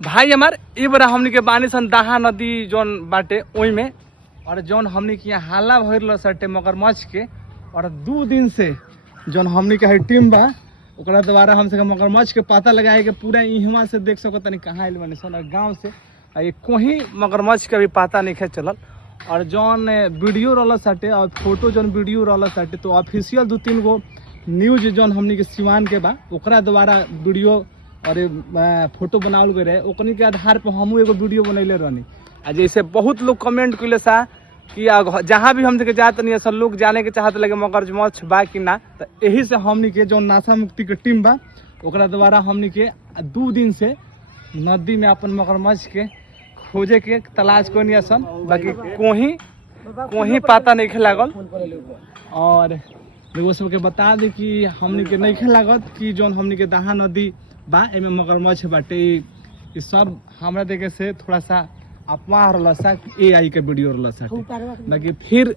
भाई हमार ई बड़ा हमनी के बानी सन दाहा नदी जौन बाटे ओई में, और जौन हमनी के यहाँ हाला भरल सटे मगरमच्छ के, और 2 दिन से जौन हमनी के टीम बा ओकरा द्वारा हम मगरमच्छ के पता लगाए के पूरा इहवा से देख सको तनी कहाँ आइल बानी सन, और गाँव से ये कोई मगरमच्छ के भी पता नहीं चलल। और जौन वीडियो रहल सटे और फोटो जौन वीडियो रहल सटे तो ऑफिशियल 2-3 गो न्यूज जौन हमनी के सिवान के बा ओकरा द्वारा वीडियो और फोटो बनावल गए रहे, ओकनी के आधार पर हमहू एगो वीडियो बनैले रहनी। आ जैसे बहुत लोग कमेंट कैले सा कि जहाँ भी हम जाते नहीं सब लोग जाने के चाहते लगे मगरमच्छ बा कि ना, तो यही से हमनी के जो नासा मुक्ति के टीम बा ओकरा द्वारा हमनी के 2 दिन से नदी में अपन मगरमच्छ के खोजे के तलाश को नहीं सन, बाकी कोही पता नहीं लागल। और लोगों सबके बता दी कि हमनी के नहीं लागत कि जौन हमनी के दाहा नदी बा एमे मगरमच्छ बाटे, ये सब हमरा देखे से थोड़ा सा अफवाह रहला AI के वीडियो रहला, बाकी फिर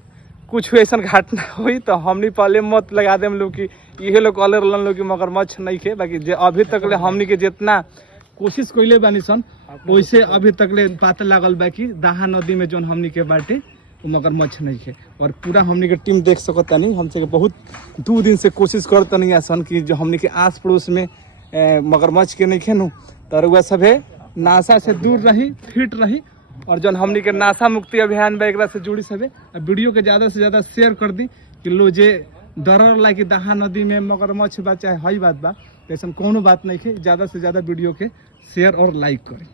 कुछ ऐसा घटना हुई तो हमनी पहले मत लगा देम लोग कि ये लोग कहले रहलन लोग कि मगरमच्छ नहीं खे, बाकी जे अभी तक ले हमनी के जितना कोशिश कइले बानी सन वैसे अभी तक ले पता लागल बा कि दाहा नदी में जौन हमनी के बाटे वो मगरमच्छ नहीं खे। और पूरा हमनी के टीम देख सकतानी हमसे बहुत 2 दिन से कोशिश करतनी सन कि जो हमनी के आस पड़ोस में मगरमच्छ के नहीं खेनू तो रुआ सभे नासा से दूर रही, फिट रही, और जौन हमनी के नासा मुक्ति अभियान बा एकरा से जुड़ी सभे वीडियो के ज़्यादा से ज़्यादा शेयर कर दी कि लोग जे डर ला कि दाहा नदी में मगरमच्छ बा चाहे हई बात बा, ऐसा कोनो बात नहीं है। ज़्यादा से ज़्यादा वीडियो के शेयर और लाइक करें,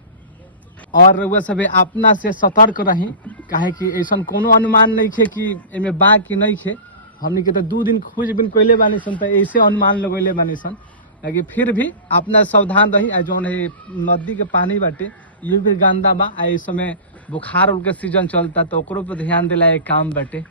और वह सब अपना से सतर्क रही, काहे कि ऐसा कोनो अनुमान नहीं है कि एमे बा कि नहीं है। हमनी के तो 2 दिन खोजबीन कैले बानी सन तो ऐसे अनुमान लगैले बानी सन, लेकिन फिर भी अपना सावधान रही। जौन है नदी के पानी बाटे ये भी गंदा बा, इस समय बुखार के सीजन चलता तो ओकरो पर ध्यान दिला एक काम बाटे।